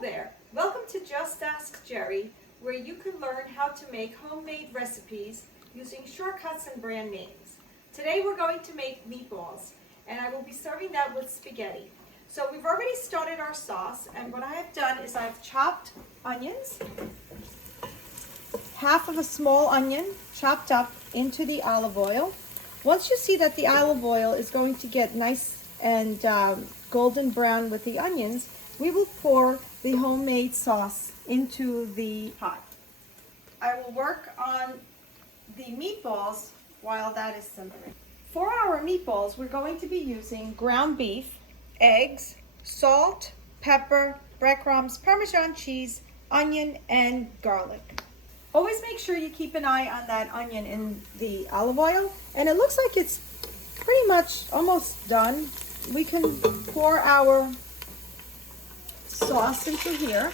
there, welcome to Just Ask Jerry, where you can learn how to make homemade recipes using shortcuts and brand names. Today we're going to make meatballs, and I will be serving that with spaghetti. So we've already started our sauce, and what I have done is I've chopped onions, half of a small onion chopped up into the olive oil. Once you see that the olive oil is going to get nice and golden brown with the onions, we will pour the homemade sauce into the pot. I will work on the meatballs while that is simmering. For our meatballs, we're going to be using ground beef, eggs, salt, pepper, breadcrumbs, Parmesan cheese, onion, and garlic. Always make sure you keep an eye on that onion in the olive oil, and it looks like it's pretty much almost done. We can pour our sauce into here.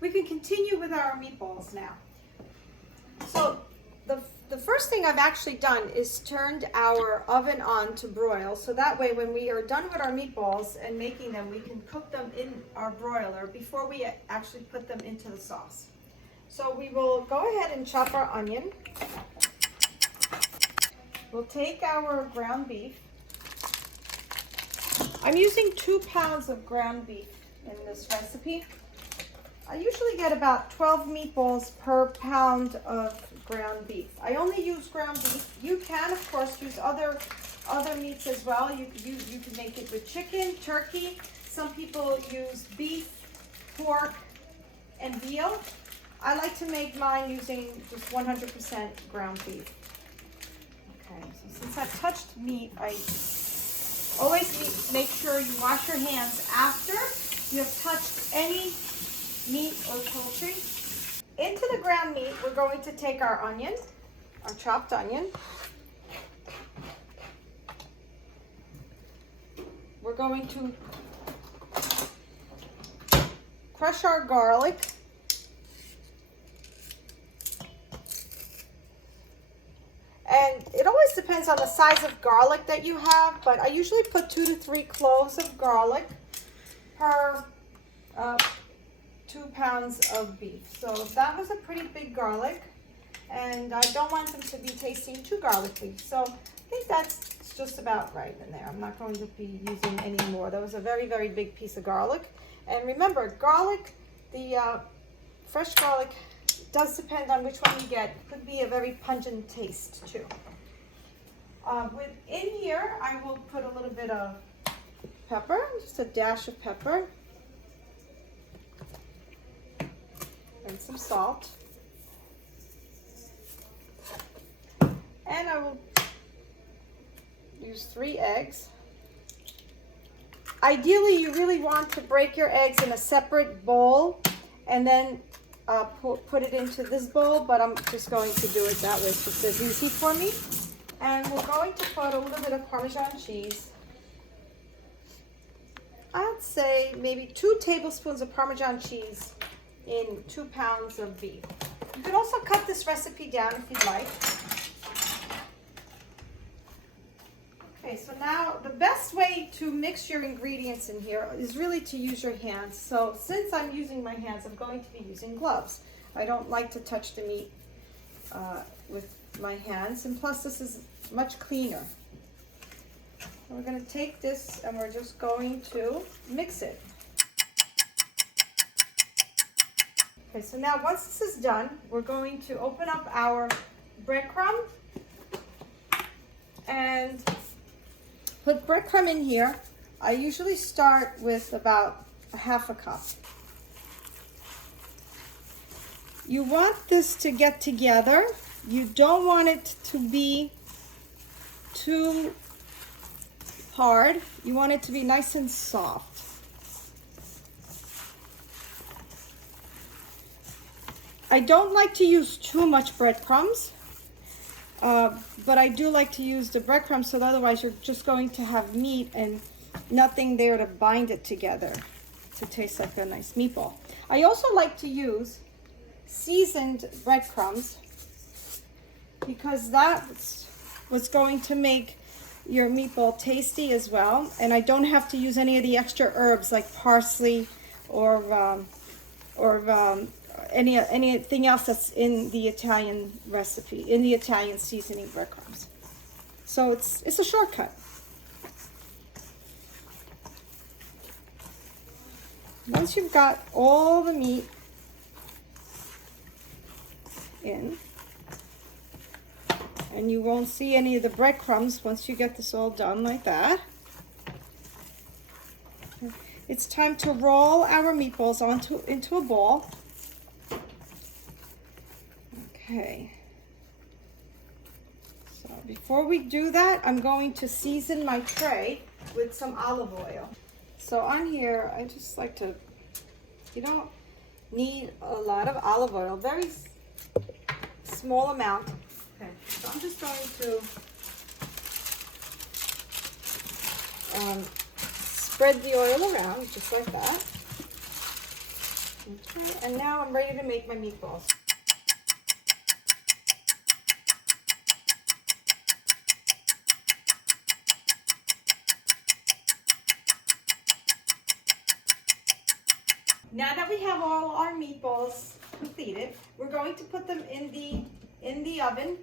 We can continue with our meatballs now. So the first thing I've actually done is turned our oven on to broil, so that way when we are done with our meatballs and making them, we can cook them in our broiler before we actually put them into the sauce. So we will go ahead and chop our onion. We'll take our ground beef. I'm using 2 pounds of ground beef in this recipe. I usually get about 12 meatballs per pound of ground beef. I only use ground beef. You can, of course, use other meats as well. You can make it with chicken, turkey. Some people use beef, pork, and veal. I like to make mine using just 100% ground beef. Okay, so since I've touched meat, I always make sure you wash your hands after you have touched any meat or poultry. Into the ground meat, we're going to take our onion, our chopped onion. We're going to crush our garlic. And it always depends on the size of garlic that you have, but I usually put 2 to 3 cloves of garlic per 2 pounds of beef. So that was a pretty big garlic, and I don't want them to be tasting too garlicky. So I think that's just about right in there. I'm not going to be using any more. That was a very, very big piece of garlic. And remember, garlic, the fresh garlic, does depend on which one you get. It could be a very pungent taste too. Within here, I will put a little bit of pepper, just a dash of pepper, and some salt. And I will use 3 eggs. Ideally, you really want to break your eggs in a separate bowl and then put it into this bowl, but I'm just going to do it that way. It's just as easy for me. And we're going to put a little bit of Parmesan cheese. I'd say maybe 2 tablespoons of Parmesan cheese in 2 pounds of beef. You could also cut this recipe down if you'd like. Okay, so now the best way to mix your ingredients in here is really to use your hands. So since I'm using my hands, I'm going to be using gloves. I don't like to touch the meat with my hands, and plus this is much cleaner. We're going to take this and we're just going to mix it. Okay, so now once this is done, we're going to open up our breadcrumb and put breadcrumb in here. I usually start with about ½ cup. You want this to get together. You don't want it to be too hard. You want it to be nice and soft. I don't like to use too much breadcrumbs. But I do like to use the breadcrumbs, so otherwise you're just going to have meat and nothing there to bind it together to taste like a nice meatball. I also like to use seasoned breadcrumbs because that's what's going to make your meatball tasty as well. And I don't have to use any of the extra herbs like parsley or anything else that's in the Italian recipe, in the Italian seasoning breadcrumbs. So it's a shortcut. Once you've got all the meat in, and you won't see any of the breadcrumbs once you get this all done like that, it's time to roll our meatballs into a ball. Okay. So before we do that, I'm going to season my tray with some olive oil. So on here, I just like to, you don't need a lot of olive oil, very small amount. Okay, so I'm just going to spread the oil around just like that. Okay, and now I'm ready to make my meatballs. Now that we have all our meatballs completed, we're going to put them in the oven,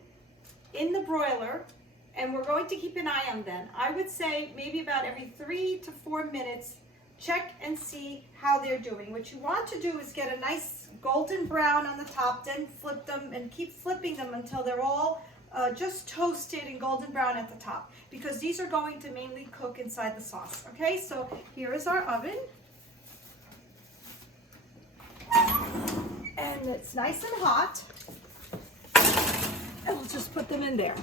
in the broiler, and we're going to keep an eye on them. I would say maybe about every 3 to 4 minutes, check and see how they're doing. What you want to do is get a nice golden brown on the top, then flip them and keep flipping them until they're all just toasted and golden brown at the top, because these are going to mainly cook inside the sauce. Okay, so here is our oven. And it's nice and hot. And we'll just put them in there.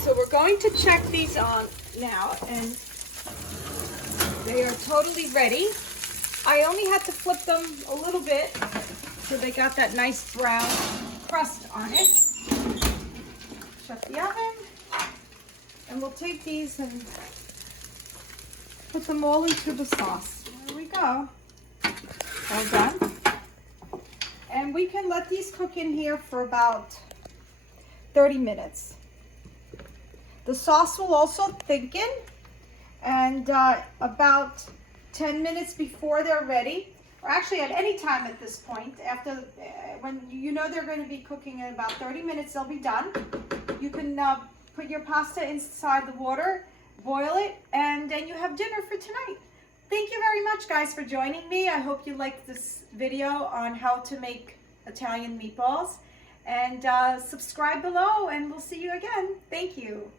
So we're going to check these on now, and they are totally ready. I only had to flip them a little bit so they got that nice brown crust on it. Shut the oven, and we'll take these and put them all into the sauce. There we go. All done. And we can let these cook in here for about 30 minutes. The sauce will also thicken, and about 10 minutes before they're ready, or actually at any time at this point, after when you know they're going to be cooking in about 30 minutes, they'll be done. You can put your pasta inside the water, boil it, and then you have dinner for tonight. Thank you very much, guys, for joining me. I hope you liked this video on how to make Italian meatballs. And subscribe below, and we'll see you again. Thank you.